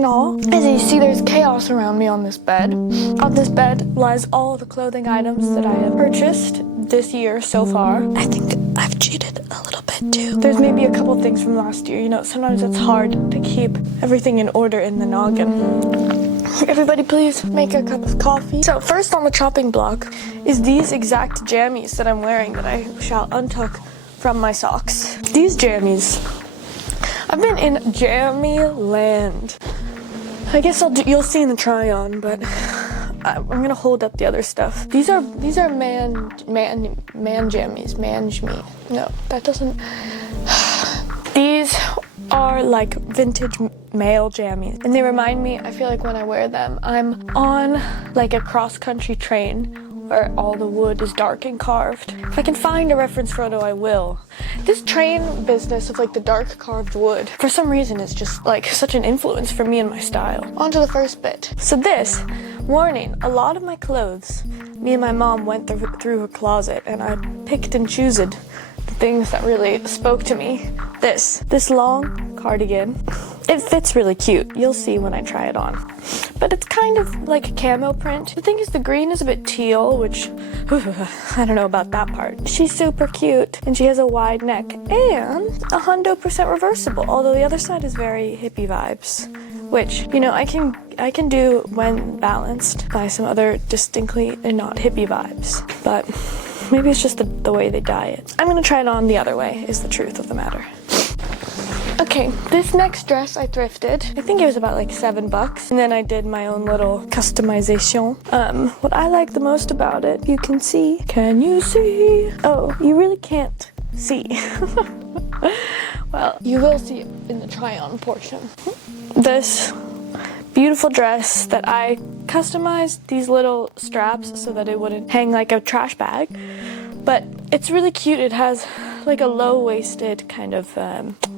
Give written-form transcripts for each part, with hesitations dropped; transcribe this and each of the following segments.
and all. As you see, there's chaos around me on this bed. On this bed lies all the clothing items that I have purchased this year so far. I think I've cheated a little bit too. There's maybe a couple things from last year. You know, sometimes it's hard to keep everything in order in the noggin. Everybody please make a cup of coffee. So first on the chopping block is these exact jammies that I'm wearing that I shall untuck from my socks. These jammies, I've been in jammy land. I guess you'll see in the try on, but I'm gonna hold up the other stuff. These are man jammies, manjmi. No, that doesn't. These are like vintage male jammies, and they remind me, I feel like when I wear them, I'm on like a cross-country train where all the wood is dark and carved. If I can find a reference photo, I will. This train business of like the dark carved wood, for some reason, is just like such an influence for me and my style. On to the first bit. So this, warning, a lot of my clothes, me and my mom went through her closet, and I picked and choosed the things that really spoke to me. This long cardigan, it fits really cute. You'll see when I try it on. But it's kind of like a camo print. The thing is, the green is a bit teal, which, I don't know about that part. She's super cute, and she has a wide neck, and 100% reversible, although the other side is very hippie vibes, which, you know, I can do when balanced by some other distinctly not hippie vibes. But maybe it's just the way they dye it. I'm gonna try it on the other way, is the truth of the matter. Okay, this next dress I thrifted. I think it was about like $7, and then I did my own little customization. What I like the most about it, you can see. Can you see? Oh, you really can't see. Well, you will see it in the try-on portion. This beautiful dress that I customized these little straps so that it wouldn't hang like a trash bag, but it's really cute. It has like a low-waisted kind of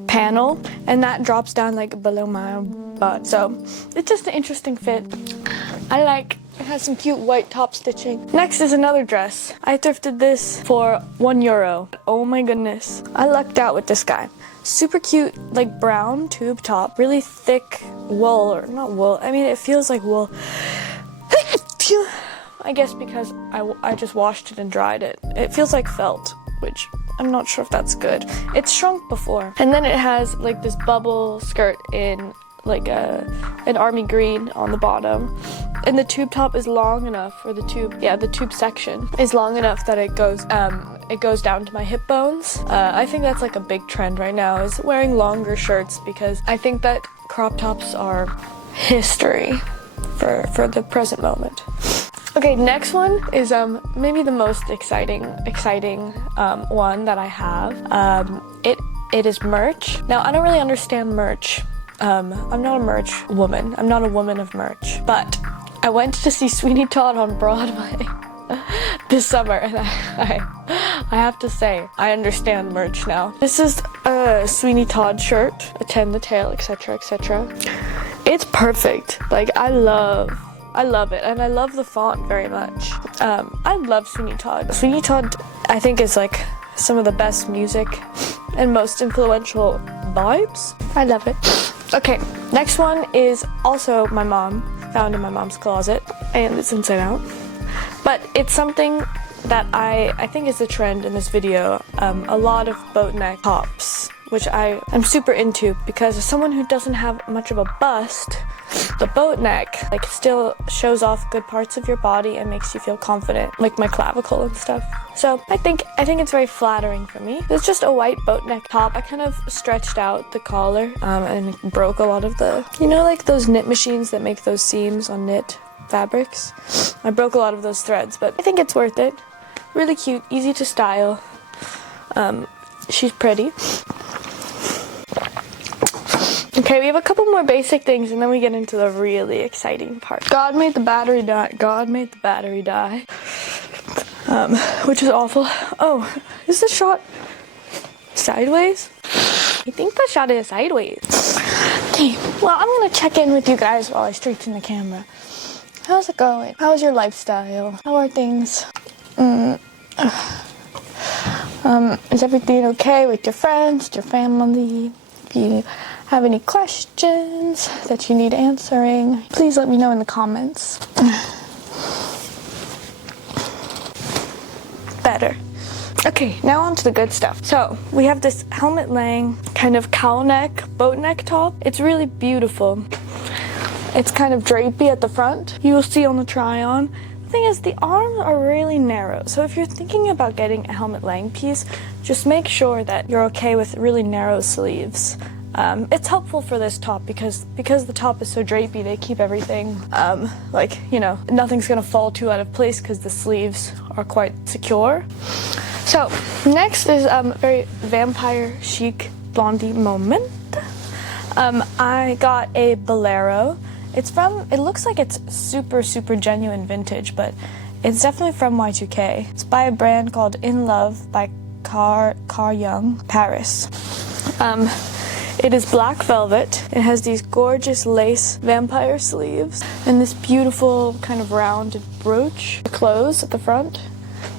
panel, and that drops down like below my butt, so it's just an interesting fit. I like it. Has some cute white top stitching. Next is another dress. I thrifted this for €1. Oh my goodness, I lucked out with this guy. Super cute, like brown tube top, really thick wool, or not wool, I mean it feels like wool. I guess because I just washed it and dried it. It feels like felt, which I'm not sure if that's good. It's shrunk before. And then it has like this bubble skirt in like an army green on the bottom. And the tube top is long enough, or the tube section is long enough that it goes down to my hip bones. I think that's like a big trend right now, is wearing longer shirts, because I think that crop tops are history for the present moment. Okay, next one is maybe the most exciting one that I have. It is merch. Now, I don't really understand merch. I'm not a merch woman. I'm not a woman of merch. But I went to see Sweeney Todd on Broadway this summer, and I have to say, I understand merch now. This is a Sweeney Todd shirt, Attend the Tale, etc., etc. It's perfect. Like, I love it, and I love the font very much. I love Sweeney Todd. Sweeney Todd, I think, is like some of the best music and most influential vibes. I love it. Okay, next one is also my mom, found in my mom's closet, and it's inside out. But it's something that I think is a trend in this video. A lot of boat neck tops, which I'm super into, because as someone who doesn't have much of a bust, the boat neck like still shows off good parts of your body and makes you feel confident, like my clavicle and stuff. So I think it's very flattering for me. It's just a white boat neck top. I kind of stretched out the collar and broke a lot of the, you know, like those knit machines that make those seams on knit fabrics. I broke a lot of those threads, but I think it's worth it. Really cute, easy to style. She's pretty. Okay, we have a couple more basic things, and then we get into the really exciting part. God made the battery die. God made the battery die. Which is awful. Oh, is this shot sideways? I think the shot is sideways. Okay, well, I'm gonna check in with you guys while I straighten the camera. How's it going? How's your lifestyle? How are things? Is everything okay with your friends, your family? If you have any questions that you need answering, please let me know in the comments. Better. Okay, now on to the good stuff. So we have this helmet laying kind of cowl neck, boat neck top. It's really beautiful. It's kind of drapey at the front. You will see on the try on. The thing is, the arms are really narrow. So if you're thinking about getting a helmet laying piece, just make sure that you're okay with really narrow sleeves. It's helpful for this top because the top is so drapey, they keep everything, like, you know, nothing's gonna fall too out of place because the sleeves are quite secure. So next is a very vampire chic blondie moment. I got a bolero. It looks like it's super genuine vintage, but it's definitely from Y2K. It's by a brand called In Love by Car Young, Paris. It is black velvet. It has these gorgeous lace vampire sleeves and this beautiful kind of rounded brooch close at the front.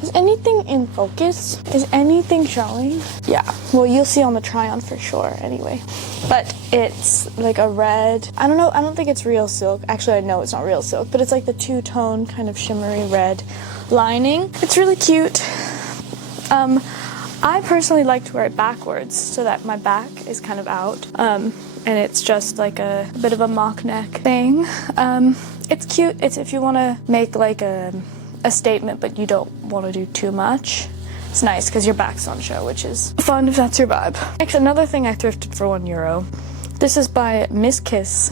Is anything in focus? Is anything showing? Yeah, well, you'll see on the try on for sure anyway. But it's like a red, I don't know, I don't think it's real silk. Actually, I know it's not real silk, but it's like the two-tone kind of shimmery red lining. It's really cute. I personally like to wear it backwards so that my back is kind of out. And it's just like a bit of a mock neck thing. It's cute. It's if you want to make like a statement, but you don't want to do too much. It's nice because your back's on show, which is fun if that's your vibe. Next, another thing I thrifted for €1. This is by Miss Kiss.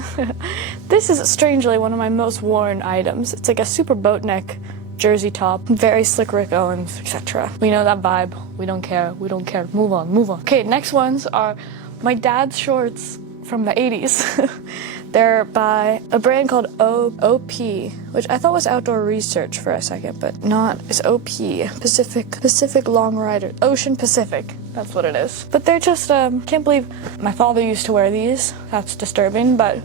This is strangely one of my most worn items. It's like a super boat neck jersey top, very slick Rick Owens, etc. We know that vibe. We don't care. We don't care. Move on. Move on. Okay, next ones are my dad's shorts from the 80s. They're by a brand called OP, which I thought was Outdoor Research for a second, but not. It's OP, Pacific Long Rider, Ocean Pacific. That's what it is. But they're just, can't believe my father used to wear these. That's disturbing, but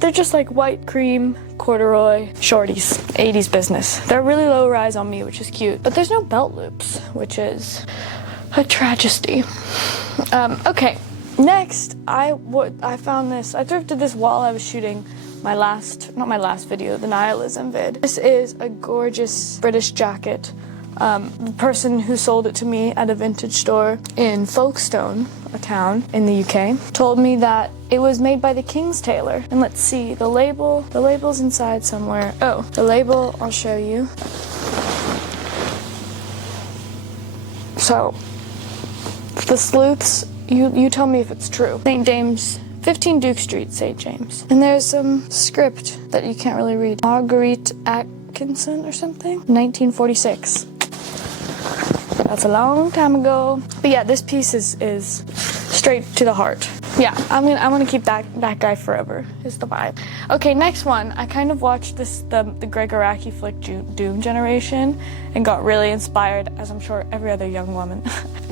they're just like white cream corduroy shorties, 80s business. They're really low rise on me, which is cute, but there's no belt loops, which is a tragedy. Okay. Next, I found this. I thrifted this while I was shooting my not my last video, the nihilism vid. This is a gorgeous British jacket. The person who sold it to me at a vintage store in Folkestone, a town in the UK, told me that it was made by the King's tailor. And let's see, the label's inside somewhere. Oh, the label, I'll show you. So, the sleuths, you tell me if it's true. St. James, 15 Duke Street, St. James. And there's some script that you can't really read. Marguerite Atkinson or something? 1946. That's a long time ago. But yeah, this piece is straight to the heart. Yeah, I'm gonna keep that guy forever, is the vibe. Okay, next one. I kind of watched the Greg Araki flick Doom Generation and got really inspired, as I'm sure every other young woman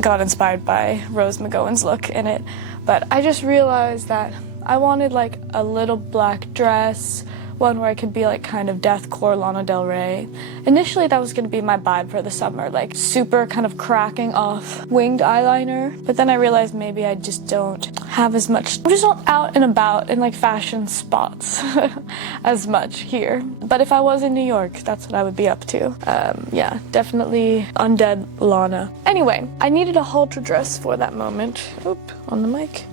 got inspired by Rose McGowan's look in it. But I just realized that I wanted like a little black dress, one where I could be like kind of deathcore Lana Del Rey. Initially that was gonna be my vibe for the summer, like super kind of cracking off winged eyeliner. But then I realized maybe I just don't have as much, I'm just not out and about in like fashion spots as much here. But if I was in New York, that's what I would be up to. Yeah, definitely undead Lana. Anyway, I needed a halter dress for that moment. Oop, on the mic.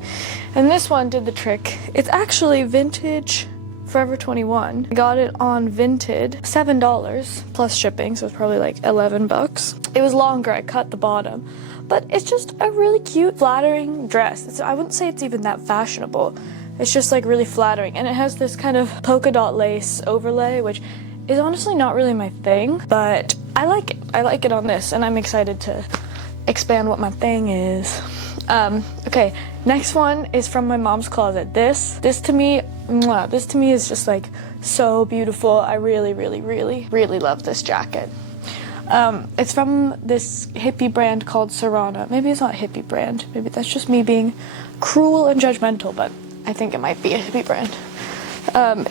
And this one did the trick. It's actually vintage Forever 21. I got it on Vinted, $7 plus shipping, so it's probably like 11 bucks. It was longer, I cut the bottom, but it's just a really cute, flattering dress. I wouldn't say it's even that fashionable. It's just like really flattering, and it has this kind of polka dot lace overlay, which is honestly not really my thing, but I like it. I like it on this, and I'm excited to expand what my thing is. Okay, next one is from my mom's closet. This to me is just like so beautiful. I really love this jacket. It's from this hippie brand called Serrana. Maybe it's not a hippie brand. Maybe that's just me being cruel and judgmental, but I think it might be a hippie brand.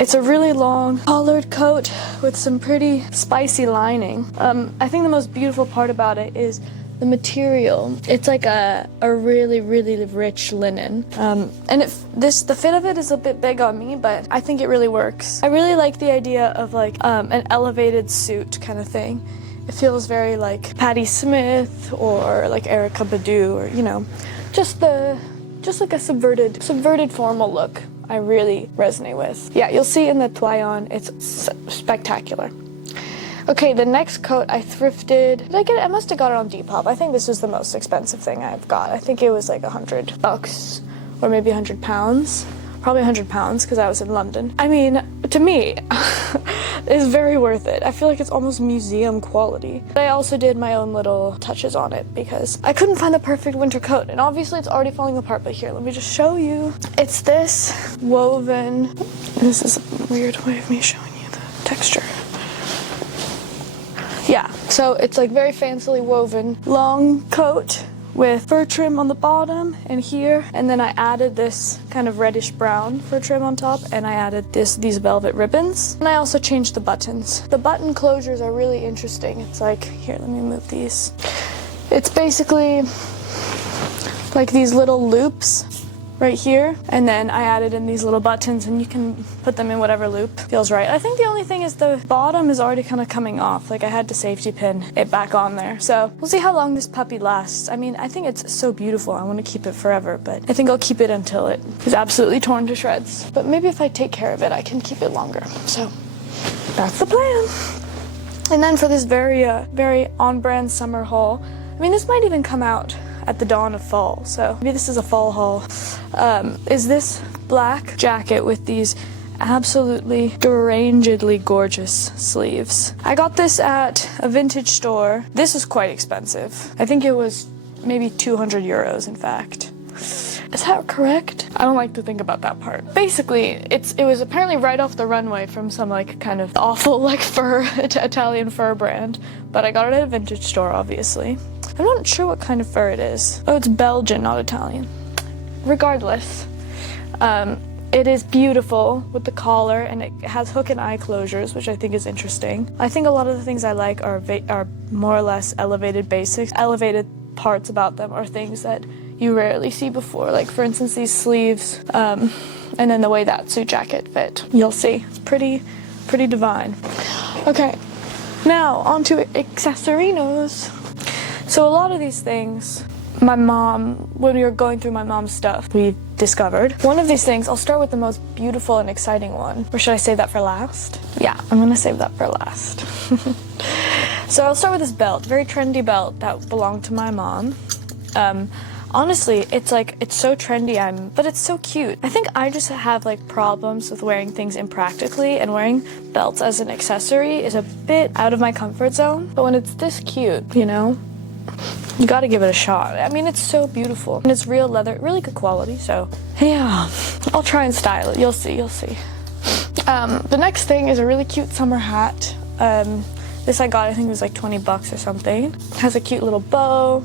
It's a really long collared coat with some pretty spicy lining. I think the most beautiful part about it is the material, it's like a really, really rich linen. And the fit of it is a bit big on me, but I think it really works. I really like the idea of like an elevated suit kind of thing. It feels very like Patti Smith or like Erykah Badu, or, you know, just like a subverted formal look. I really resonate with. Yeah, you'll see in the try on, it's spectacular. Okay, the next coat I thrifted. Did I get it? I must have got it on Depop. I think this was the most expensive thing I've got. I think it was like $100 or maybe £100. Probably £100 because I was in London. I mean, to me, it's very worth it. I feel like it's almost museum quality. I also did my own little touches on it because I couldn't find the perfect winter coat, and obviously it's already falling apart, but here, let me just show you. It's this woven, this is a weird way of me showing you the texture. Yeah, so it's like very fancily woven long coat with fur trim on the bottom and here, and then I added this kind of reddish brown fur trim on top, and I added these velvet ribbons, and I also changed the buttons. The button closures are really interesting. It's like, here, let me move these. It's basically like these little loops right here, and then I added in these little buttons, and you can put them in whatever loop feels right. I think the only thing is the bottom is already kind of coming off. Like, I had to safety pin it back on there. So we'll see how long this puppy lasts. I mean, I think it's so beautiful. I want to keep it forever, but I think I'll keep it until it is absolutely torn to shreds. But maybe if I take care of it, I can keep it longer. So that's the plan. And then for this very on-brand summer haul, I mean, this might even come out at the dawn of fall, so maybe this is a fall haul, is this black jacket with these absolutely derangedly gorgeous sleeves. I got this at a vintage store. This was quite expensive. I think it was maybe €200, in fact. Is that correct? I don't like to think about that part. Basically, it was apparently right off the runway from some like kind of awful like Italian fur brand, but I got it at a vintage store, obviously. I'm not sure what kind of fur it is. Oh, it's Belgian, not Italian. Regardless, it is beautiful with the collar, and it has hook and eye closures, which I think is interesting. I think a lot of the things I like are more or less elevated basics. Elevated parts about them are things that you rarely see before. Like, for instance, these sleeves, and then the way that suit jacket fit. You'll see. It's pretty divine. Okay, now on to accessorinos. So a lot of these things, my mom, when we were going through my mom's stuff, we discovered. One of these things, I'll start with the most beautiful and exciting one. Or should I save that for last? Yeah, I'm gonna save that for last. So I'll start with this belt, very trendy belt that belonged to my mom. Honestly, it's so trendy, but it's so cute. I think I just have like problems with wearing things impractically, and wearing belts as an accessory is a bit out of my comfort zone. But when it's this cute, you know, you gotta give it a shot. I mean, it's so beautiful, and it's real leather, really good quality, so yeah, I'll try and style it. You'll see. The next thing is a really cute summer hat. This I got, I think it was like $20 or something. It has a cute little bow.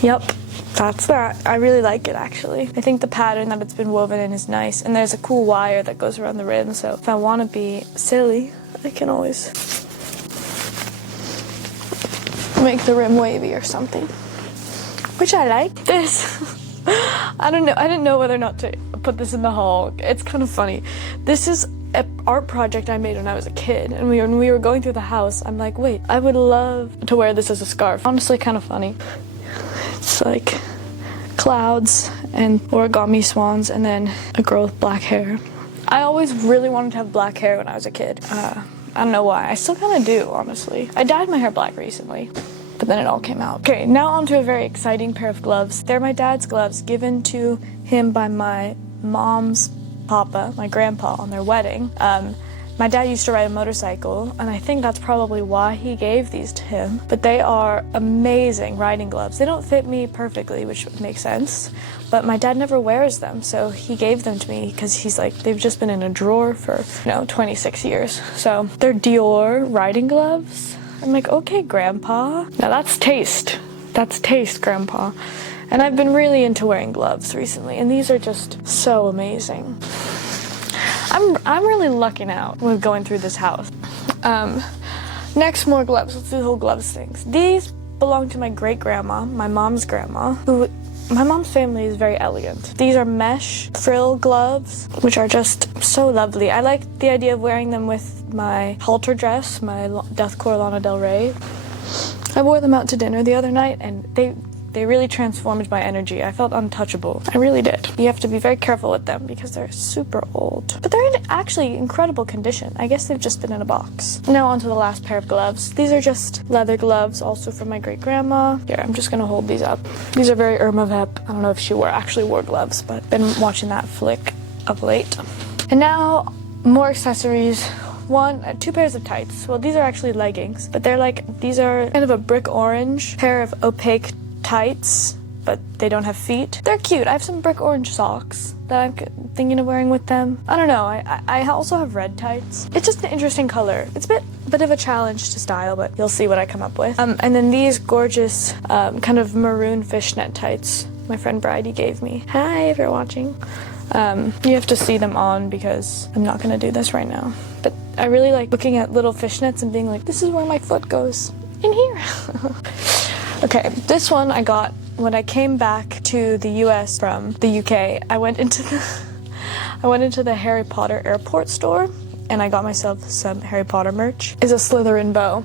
Yep, that's that. I really like it, actually. I think the pattern that it's been woven in is nice, and there's a cool wire that goes around the rim, so if I want to be silly, I can always make the rim wavy or something, which I like. This, I don't know, I didn't know whether or not to put this in the haul. It's kind of funny. This is an art project I made when I was a kid, and when we were going through the house, I'm like, wait, I would love to wear this as a scarf. Honestly, kind of funny. It's like clouds and origami swans, and then a girl with black hair. I always really wanted to have black hair when I was a kid. I don't know why. I still kind of do, honestly. I dyed my hair black recently, but then it all came out. Okay, now on to a very exciting pair of gloves. They're my dad's gloves, given to him by my mom's papa, my grandpa, on their wedding. My dad used to ride a motorcycle, and I think that's probably why he gave these to him. But they are amazing riding gloves. They don't fit me perfectly, which makes sense, but my dad never wears them, so he gave them to me because he's like, they've just been in a drawer for, 26 years. So they're Dior riding gloves. I'm like, okay, Grandpa. Now that's taste. That's taste, Grandpa. And I've been really into wearing gloves recently, and these are just so amazing. I'm really lucking out with going through this house. Next, more gloves. Let's do the whole gloves things. These belong to my great-grandma, my mom's grandma, who, my mom's family is very elegant. These are mesh frill gloves, which are just so lovely. I like the idea of wearing them with my halter dress, my Deathcore Lana Del Rey. I wore them out to dinner the other night, and they really transformed my energy. I felt untouchable. I really did. You have to be very careful with them because they're super old. But they're in actually incredible condition. I guess they've just been in a box. Now on to the last pair of gloves. These are just leather gloves, also from my great-grandma. Here, I'm just gonna hold these up. These are very Irma Vep. I don't know if she actually wore gloves, but been watching that flick of late. And now, more accessories. Two pairs of tights. Well, these are actually leggings, but these are kind of a brick orange pair of opaque tights, but they don't have feet. They're cute. I have some brick orange socks that I'm thinking of wearing with them. I don't know. I also have red tights. It's just an interesting color. It's a bit of a challenge to style, but you'll see what I come up with. And then these gorgeous kind of maroon fishnet tights my friend Bridie gave me. Hi, if you're watching. You have to see them on because I'm not gonna do this right now. But I really like looking at little fishnets and being like, this is where my foot goes. In here. Okay, this one I got when I came back to the US from the UK. I went into the Harry Potter airport store and I got myself some Harry Potter merch. It's a Slytherin bow.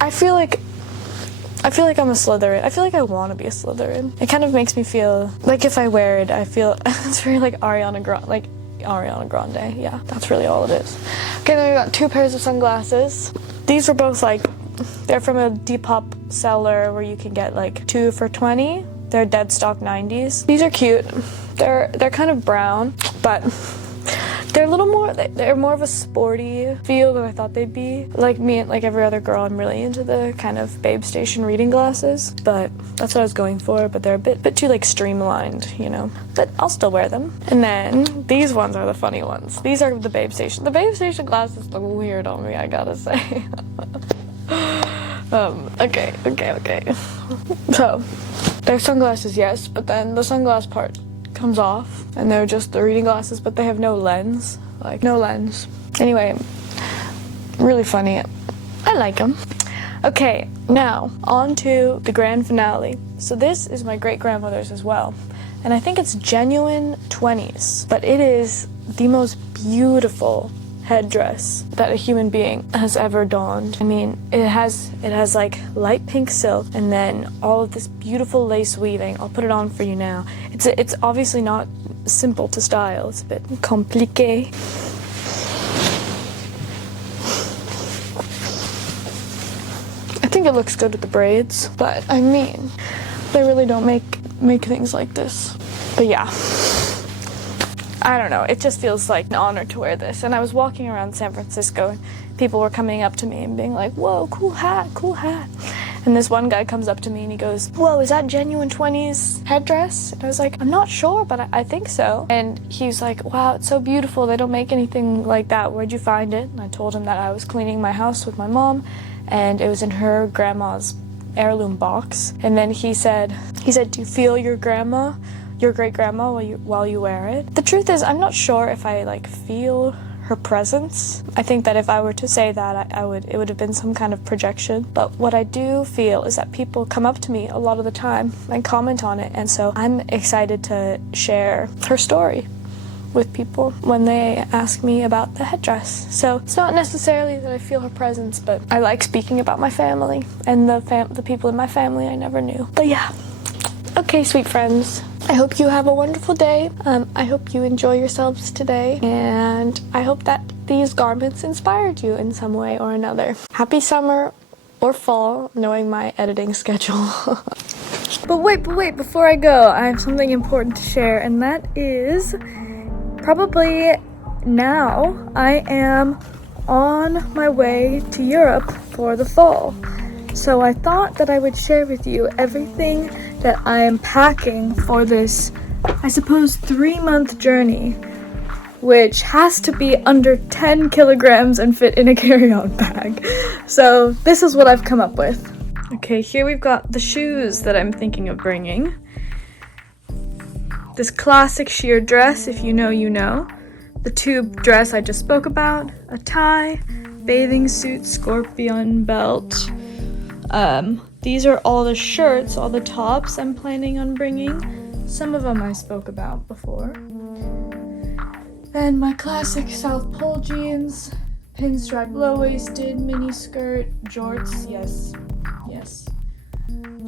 I feel like I'm a Slytherin. I feel like I want to be a Slytherin. It kind of makes me feel like if I wear it, I feel it's very like Ariana Grande. Yeah, that's really all it is. Okay, then we got two pairs of sunglasses. These were both they're from a Depop seller where you can get like 2 for $20. They're dead stock 90s. These are cute. They're kind of brown, but they're a little more, they're more of a sporty feel than I thought they'd be. Like me and like every other girl, I'm really into the kind of Babe Station reading glasses, but that's what I was going for, but they're a bit too like streamlined, you know, but I'll still wear them. And then these ones are the funny ones. These are the Babe Station. The Babe Station glasses look weird on me, I gotta say. Okay. So, they're sunglasses, yes, but then the sunglass part comes off, and they're just the reading glasses, but they have no lens. Like, no lens. Anyway, really funny. I like them. Okay, now, on to the grand finale. So this is my great-grandmother's as well, and I think it's genuine 20s, but it is the most beautiful headdress that a human being has ever donned. I mean, it has like light pink silk and then all of this beautiful lace weaving. I'll put it on for you now. It's obviously not simple to style. It's a bit compliqué. I think it looks good with the braids, but I mean, they really don't make things like this. But yeah. I don't know, it just feels like an honor to wear this. And I was walking around San Francisco and people were coming up to me and being like, whoa, cool hat. And this one guy comes up to me and he goes, whoa, is that genuine 20s headdress? And I was like, I'm not sure, but I think so. And he's like, wow, it's so beautiful. They don't make anything like that. Where'd you find it? And I told him that I was cleaning my house with my mom and it was in her grandma's heirloom box. And then he said, do you feel your great-grandma while you wear it? The truth is, I'm not sure if I like feel her presence. I think that if I were to say that, it would have been some kind of projection. But what I do feel is that people come up to me a lot of the time and comment on it, and so I'm excited to share her story with people when they ask me about the headdress. So it's not necessarily that I feel her presence, but I like speaking about my family and the people in my family I never knew. But yeah. Okay, sweet friends. I hope you have a wonderful day. I hope you enjoy yourselves today, and I hope that these garments inspired you in some way or another. Happy summer or fall, knowing my editing schedule. But wait, before I go, I have something important to share, and that is probably now I am on my way to Europe for the fall. So I thought that I would share with you everything that I am packing for this, I suppose, 3-month journey, which has to be under 10 kilograms and fit in a carry-on bag. So this is what I've come up with. Okay, here we've got the shoes that I'm thinking of bringing. This classic sheer dress, if you know, you know. The tube dress I just spoke about, a tie, bathing suit scorpion belt. These are all the shirts, all the tops I'm planning on bringing. Some of them I spoke about before. Then my classic South Pole jeans, pinstripe low-waisted, mini skirt, jorts, yes,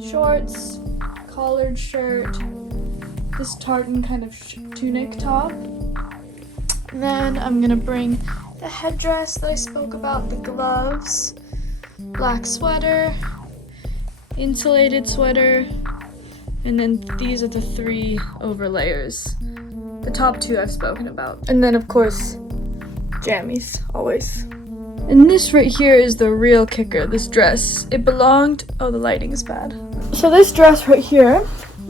shorts, collared shirt, this tartan kind of tunic top. Then I'm gonna bring the headdress that I spoke about, the gloves, black sweater, insulated sweater, and then these are the 3 overlayers. The top 2 I've spoken about. And then of course, jammies, always. And this right here is the real kicker, this dress. It belonged, oh the lighting is bad. So this dress right here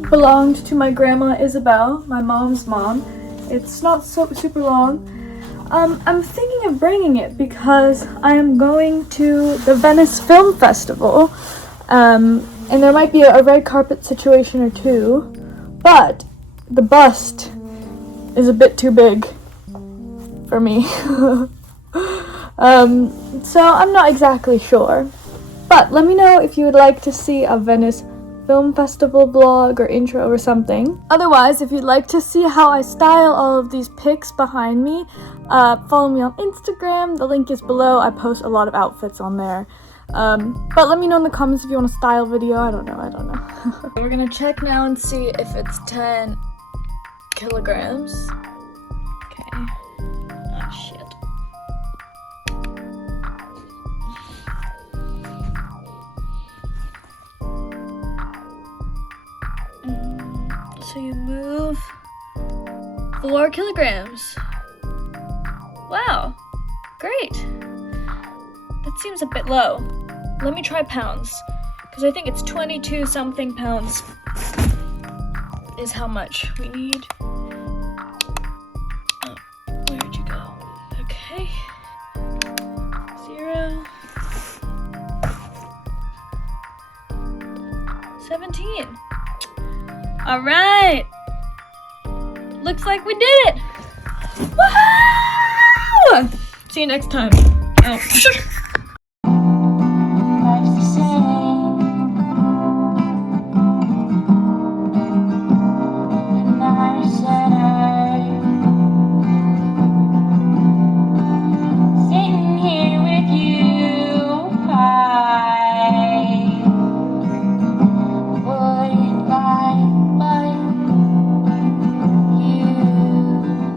belonged to my grandma Isabel, my mom's mom. It's not super long. I'm thinking of bringing it because I am going to the Venice Film Festival. And there might be a red carpet situation or 2, but the bust is a bit too big for me. So I'm not exactly sure. But let me know if you would like to see a Venice Film Festival vlog or intro or something. Otherwise, if you'd like to see how I style all of these pics behind me, follow me on Instagram. The link is below. I post a lot of outfits on there. But let me know in the comments if you want a style video. I don't know. We're gonna check now and see if it's 10 kilograms. Okay. Oh shit. So you move 4 kilograms. Wow, great. That seems a bit low. Let me try pounds, because I think it's 22 something pounds is how much we need. Oh, where'd you go? Okay. 0. 17. All right. Looks like we did it. Woohoo! See you next time. Oh.